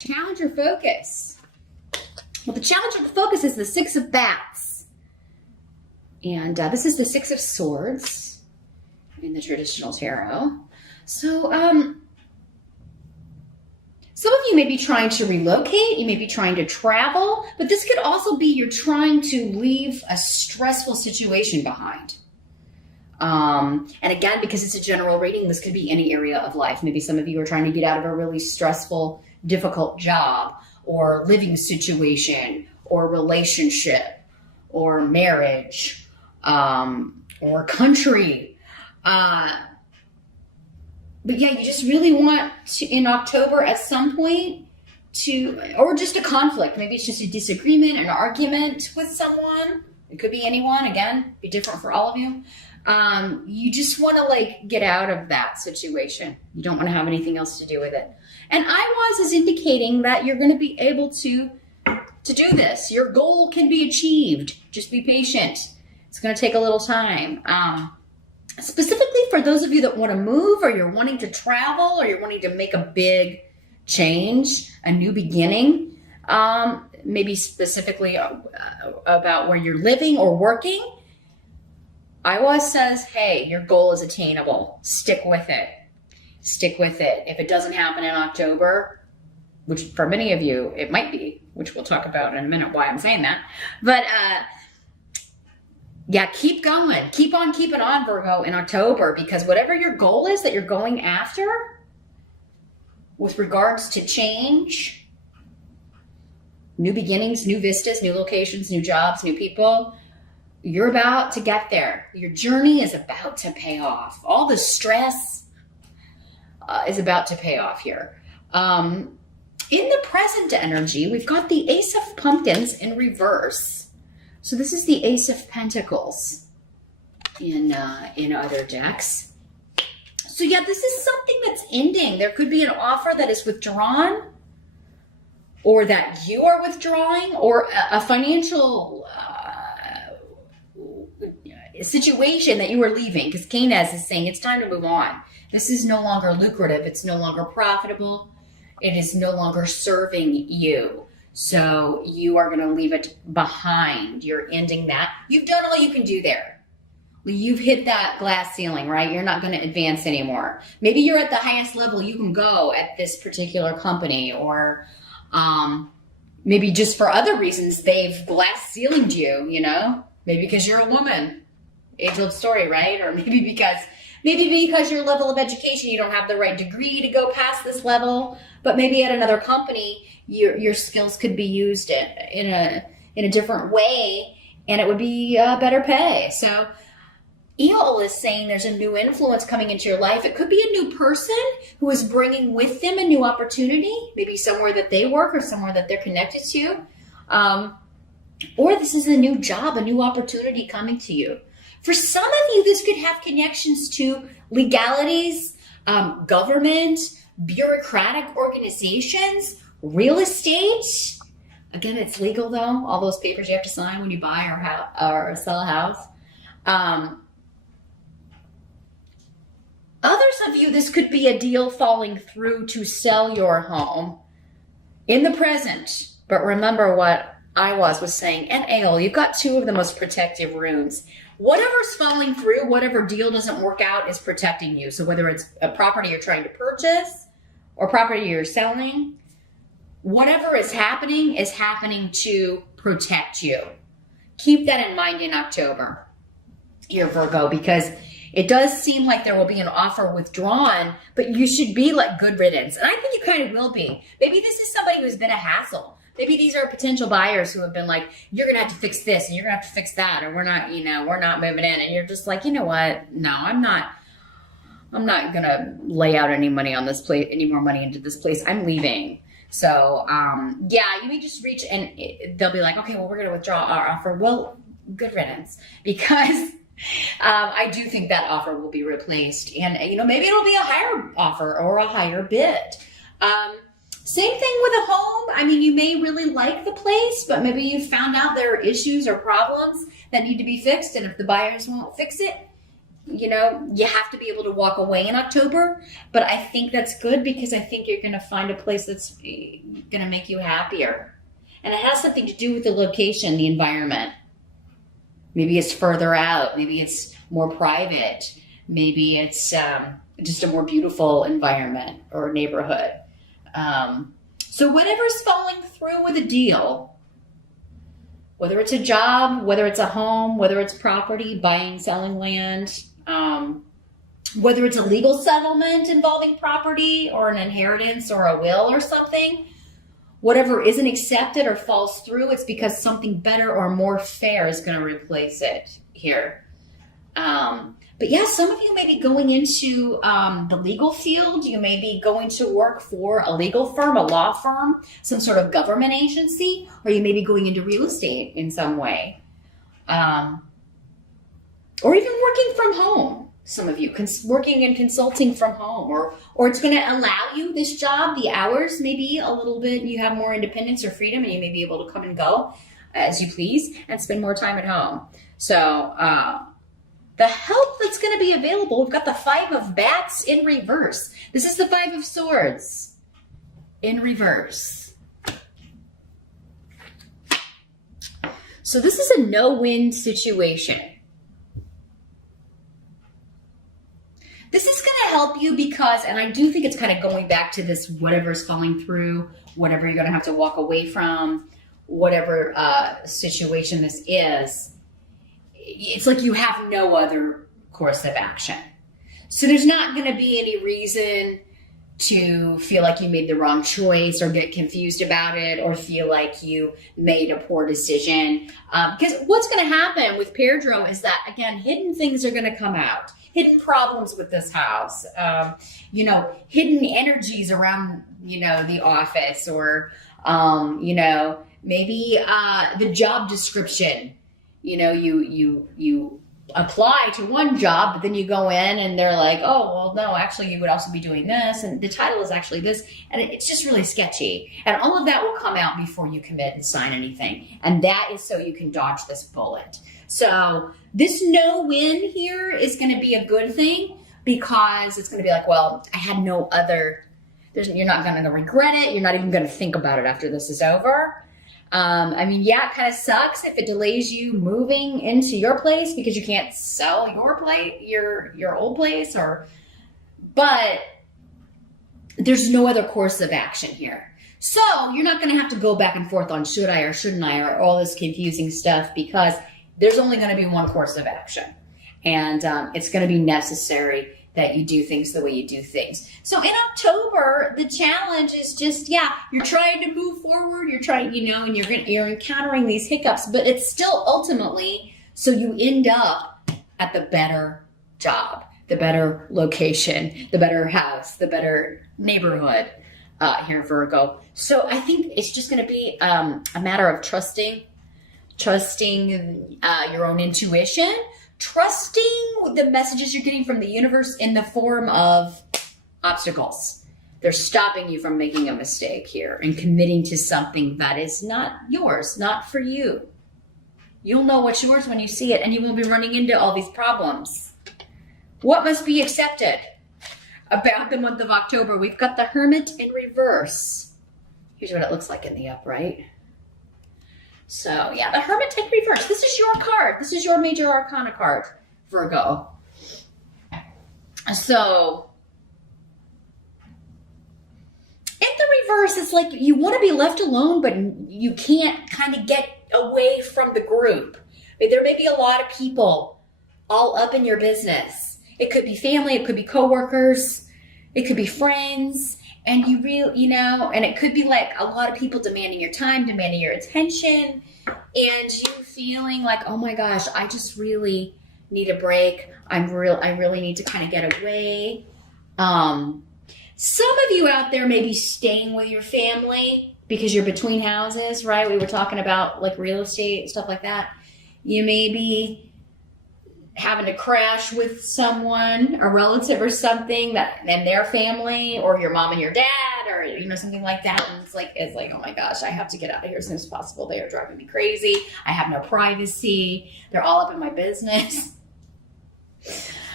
Challenge your focus. Well, the challenge of focus is the Six of Bats. And this is the Six of Swords in the traditional tarot. So, some of you may be trying to relocate, you may be trying to travel, but this could also be you're trying to leave a stressful situation behind. And again, because it's a general reading, this could be any area of life. Maybe some of you are trying to get out of a really stressful, difficult job or living situation or relationship or marriage or country. But yeah, you just really want to, in October at some point, or just a conflict. Maybe it's just a disagreement, an argument with someone. It could be anyone, again, be different for all of you. You just want to get out of that situation. You don't want to have anything else to do with it. And IWAS is indicating that you're going to be able to do this. Your goal can be achieved. Just be patient. It's going to take a little time. Specifically for those of you that want to move, or you're wanting to travel, or you're wanting to make a big change, a new beginning, maybe specifically about where you're living or working, Iowa says, hey, your goal is attainable. Stick with it. Stick with it. If it doesn't happen in October, which for many of you it might be, which we'll talk about in a minute why I'm saying that, but yeah, keep going. Keep on keeping on, Virgo, in October, because whatever your goal is that you're going after with regards to change, new beginnings, new vistas, new locations, new jobs, new people, you're about to get there. Your journey is about to pay off. All the stress is about to pay off here. In the present energy, we've got the Ace of Pumpkins in reverse. So this is the Ace of Pentacles in other decks. So yeah, this is something that's ending. There could be an offer that is withdrawn, or that you are withdrawing, or a financial situation that you are leaving, because Keynes is saying it's time to move on. This is no longer lucrative. It's no longer profitable. It is no longer serving you. So you are going to leave it behind. You're ending that. You've done all you can do there. You've hit that glass ceiling, right? You're not going to advance anymore. Maybe you're at the highest level you can go at this particular company, or maybe just for other reasons they've glass ceilinged you, maybe because you're a woman. Age-old story, right? Or maybe because your level of education, you don't have the right degree to go past this level, but maybe at another company, your skills could be used in a different way, and it would be better pay. So Eel is saying there's a new influence coming into your life. It could be a new person who is bringing with them a new opportunity, maybe somewhere that they work or somewhere that they're connected to. Or this is a new job, a new opportunity coming to you. For some of you, this could have connections to legalities, government, bureaucratic organizations, real estate. Again, it's legal though. All those papers you have to sign when you buy or sell a house. Others of you, this could be a deal falling through to sell your home in the present. But remember what was saying, and Ale, you've got two of the most protective runes. Whatever's falling through, whatever deal doesn't work out is protecting you. So whether it's a property you're trying to purchase or property you're selling, whatever is happening to protect you. Keep that in mind in October here, Virgo, because it does seem like there will be an offer withdrawn, but you should be like good riddance. And I think you kind of will be. Maybe this is somebody who's been a hassle. Maybe these are potential buyers who have been like, you're going to have to fix this and you're going to have to fix that, or we're not moving in. And you're just like, you know what? No, I'm not going to lay out any money on this place, any more money into this place. I'm leaving. So, yeah, you may just reach and they'll be like, okay, well, we're going to withdraw our offer. Well, good riddance, because I do think that offer will be replaced, and maybe it'll be a higher offer or a higher bid. Same thing with a home. I mean, you may really like the place, but maybe you found out there are issues or problems that need to be fixed, and if the buyers won't fix it, you know, you have to be able to walk away in October, but I think that's good because I think you're going to find a place that's going to make you happier. And it has something to do with the location, the environment. Maybe it's further out. Maybe it's more private. Maybe it's just a more beautiful environment or neighborhood. So whatever's falling through with a deal, whether it's a job, whether it's a home, whether it's property, buying, selling land, whether it's a legal settlement involving property or an inheritance or a will or something, whatever isn't accepted or falls through, it's because something better or more fair is going to replace it here. But yeah, some of you may be going into the legal field. You may be going to work for a legal firm, a law firm, some sort of government agency, or you may be going into real estate in some way. Or even working from home. Some of you working and consulting from home, or it's going to allow you, this job, the hours maybe a little bit, you have more independence or freedom, and you may be able to come and go as you please and spend more time at home. So the help that's going to be available, we've got the 5 of Bats in reverse. This is the 5 of Swords in reverse. So this is a no-win situation. This is going to help you because, and I do think it's kind of going back to this, whatever's falling through, whatever you're going to have to walk away from, whatever situation this is, it's like you have no other course of action. So there's not going to be any reason to feel like you made the wrong choice or get confused about it or feel like you made a poor decision. Because what's going to happen with Pedro is that, again, hidden things are going to come out. Hidden problems with this house, you know, hidden energies around, you know, the office or, you know, maybe the job description, you know, you apply to one job, but then you go in and they're like, oh, well, no, actually you would also be doing this. And the title is actually this. And it's just really sketchy. And all of that will come out before you commit and sign anything. And that is so you can dodge this bullet. So this no win here is going to be a good thing because it's going to be like, well, I had no other, you're not going to regret it. You're not even going to think about it after this is over. I mean, yeah, it kind of sucks if it delays you moving into your place because you can't sell your place, your old place, but there's no other course of action here. So you're not going to have to go back and forth on should I or shouldn't I or all this confusing stuff because there's only going to be one course of action. And it's going to be necessary that you do things the way you do things. So in October, the challenge is just, yeah, you're trying to move forward. You're trying, you know, and you're encountering these hiccups, but it's still ultimately so you end up at the better job, the better location, the better house, the better neighborhood here, Virgo. So I think it's just going to be a matter of trusting your own intuition, trusting the messages you're getting from the universe in the form of obstacles. They're stopping you from making a mistake here and committing to something that is not yours, not for you. You'll know what's yours when you see it, and you won't be running into all these problems. What must be accepted about the month of October? We've got the Hermit in reverse. Here's what it looks like in the upright. So yeah, the Hermit in reverse. This is your card. This is your major arcana card, Virgo. So in the reverse, it's like you want to be left alone, but you can't kind of get away from the group. I mean, there may be a lot of people all up in your business. It could be family, it could be coworkers, it could be friends. And you really, you know, and it could be like a lot of people demanding your time, demanding your attention, and you feeling like, oh my gosh, I just really need a break. I really need to kind of get away. Some of you out there may be staying with your family because you're between houses, right? We were talking about like real estate, stuff like that. You may be having to crash with someone, a relative or something, that and their family, or your mom and your dad, or you know, something like that. And it's like, oh my gosh, I have to get out of here as soon as possible. They are driving me crazy. I have no privacy. They're all up in my business.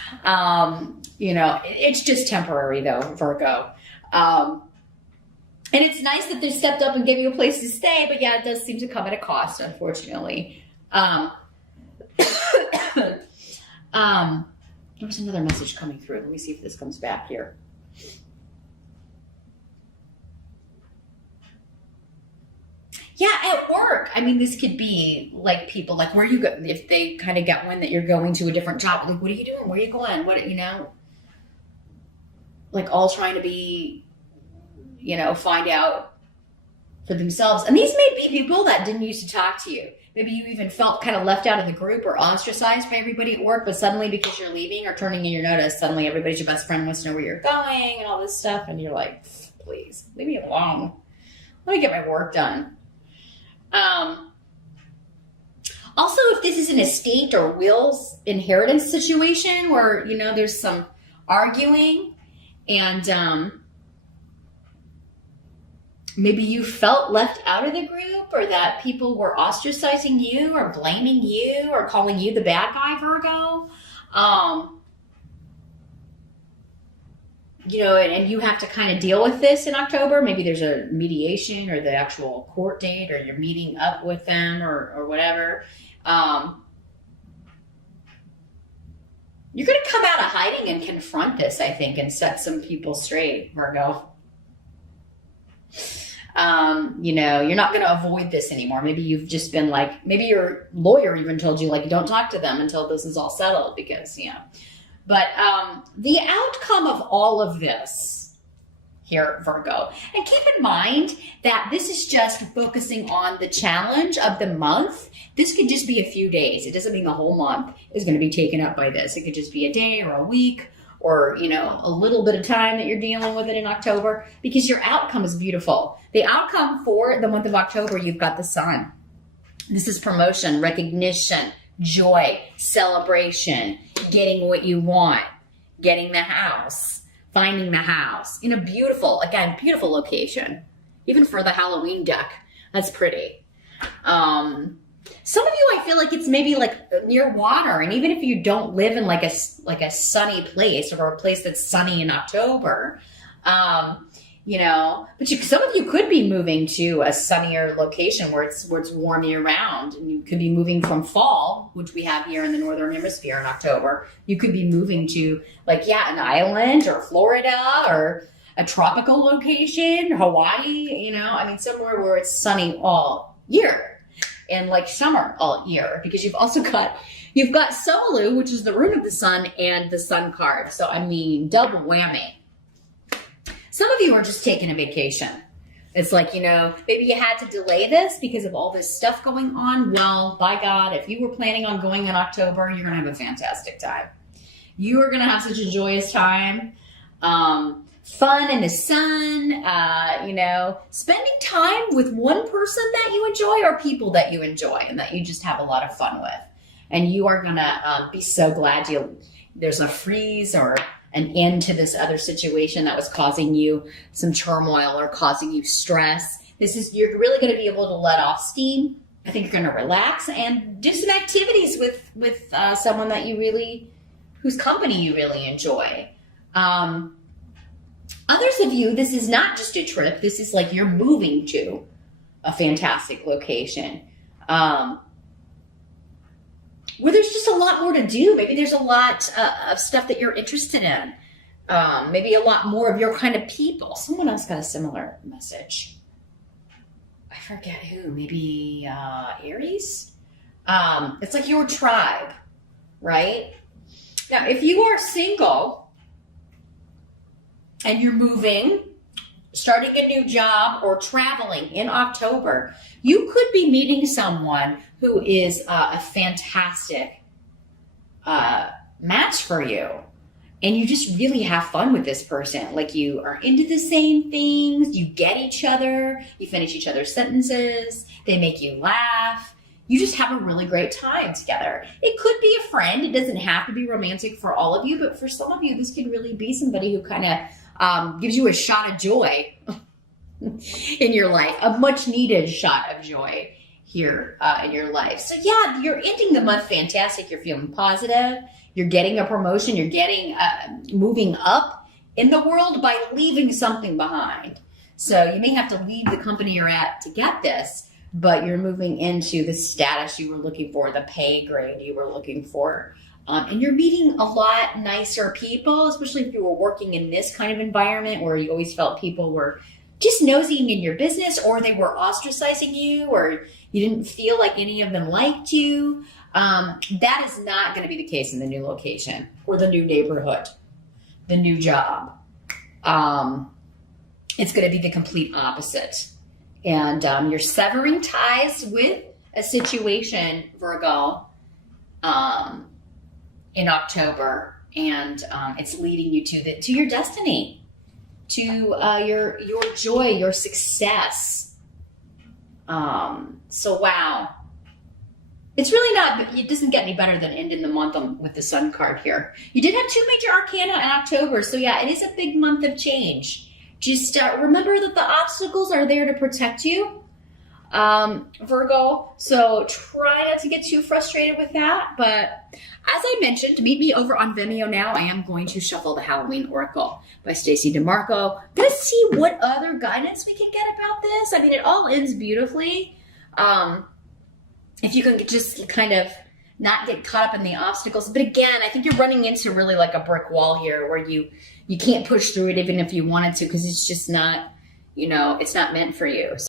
It's just temporary though, Virgo. And it's nice that they stepped up and gave you a place to stay, but yeah, it does seem to come at a cost, unfortunately. There was another message coming through. Let me see if this comes back here. Yeah, at work. I mean, this could be like people, like where you go, if they kind of get wind that you're going to a different job, like, what are you doing? Where are you going? Like all trying to be, find out for themselves. And these may be people that didn't used to talk to you. Maybe you even felt kind of left out of the group or ostracized by everybody at work, but suddenly because you're leaving or turning in your notice, suddenly everybody's your best friend, wants to know where you're going and all this stuff. And you're like, please, leave me alone. Let me get my work done. Also, if this is an estate or wills inheritance situation where, there's some arguing and maybe you felt left out of the group or that people were ostracizing you or blaming you or calling you the bad guy, Virgo. And you have to kind of deal with this in October. Maybe there's a mediation or the actual court date or you're meeting up with them or whatever. You're going to come out of hiding and confront this, I think, and set some people straight, Virgo. You're not going to avoid this anymore. Maybe you've just been like, maybe your lawyer even told you, like, don't talk to them until this is all settled because, But the outcome of all of this here, Virgo, and keep in mind that this is just focusing on the challenge of the month. This could just be a few days. It doesn't mean the whole month is going to be taken up by this. It could just be a day or a week or, a little bit of time that you're dealing with it in October because your outcome is beautiful. The outcome for the month of October, you've got the sun. This is promotion, recognition, joy, celebration, getting what you want, getting the house, finding the house in a beautiful location, even for the Halloween deck. That's pretty. Some of you, I feel like it's maybe like near water. And even if you don't live in like a sunny place or a place that's sunny in October, but some of you could be moving to a sunnier location where it's warm year round, and you could be moving from fall, which we have here in the Northern Hemisphere in October. You could be moving to an island or Florida or a tropical location, Hawaii, somewhere where it's sunny all year and like summer all year, because you've got Solu, which is the rune of the sun, and the sun card. So, double whammy. Some of you are just taking a vacation. It's like, maybe you had to delay this because of all this stuff going on. Well, by God, if you were planning on going in October, you're going to have a fantastic time. You are going to have such a joyous time. Fun in the sun, spending time with one person that you enjoy or people that you enjoy and that you just have a lot of fun with. And you are going to be so glad there's a freeze or an end to this other situation that was causing you some turmoil or causing you stress. You're really going to be able to let off steam. I think you're going to relax and do some activities with someone that whose company you really enjoy. Others of you, this is not just a trip. This is like you're moving to a fantastic location. Where there's just a lot more to do. Maybe there's a lot of stuff that you're interested in. Maybe a lot more of your kind of people. Someone else got a similar message. I forget who. Maybe Aries? It's like your tribe, right? Now, if you are single and you're moving, starting a new job, or traveling in October, you could be meeting someone who is a fantastic match for you. And you just really have fun with this person. Like you are into the same things, you get each other, you finish each other's sentences, they make you laugh. You just have a really great time together. It could be a friend. It doesn't have to be romantic for all of you, but for some of you, this could really be somebody who kind of gives you a shot of joy in your life, a much needed shot of joy here in your life. So yeah, you're ending the month fantastic. You're feeling positive. You're getting a promotion. You're getting moving up in the world by leaving something behind. So you may have to leave the company you're at to get this, but you're moving into the status you were looking for, the pay grade you were looking for. And you're meeting a lot nicer people, especially if you were working in this kind of environment where you always felt people were just nosying in your business, or they were ostracizing you, or you didn't feel like any of them liked you. That is not going to be the case in the new location or the new neighborhood, the new job. It's going to be the complete opposite. And you're severing ties with a situation, Virgo, in October, and it's leading you to your destiny, to your joy, your success. So wow, it's really not. It doesn't get any better than ending the month with the Sun card here. You did have 2 major arcana in October, so yeah, it is a big month of change. Just remember that the obstacles are there to protect you, Virgo. So try not to get too frustrated with that. But as I mentioned, meet me over on Vimeo now. I am going to shuffle the Halloween Oracle by Stacey DeMarco. Let's see what other guidance we can get about this. I mean, it all ends beautifully. If you can just kind of not get caught up in the obstacles. But again, I think you're running into really like a brick wall here where you can't push through it even if you wanted to, because it's just not, it's not meant for you.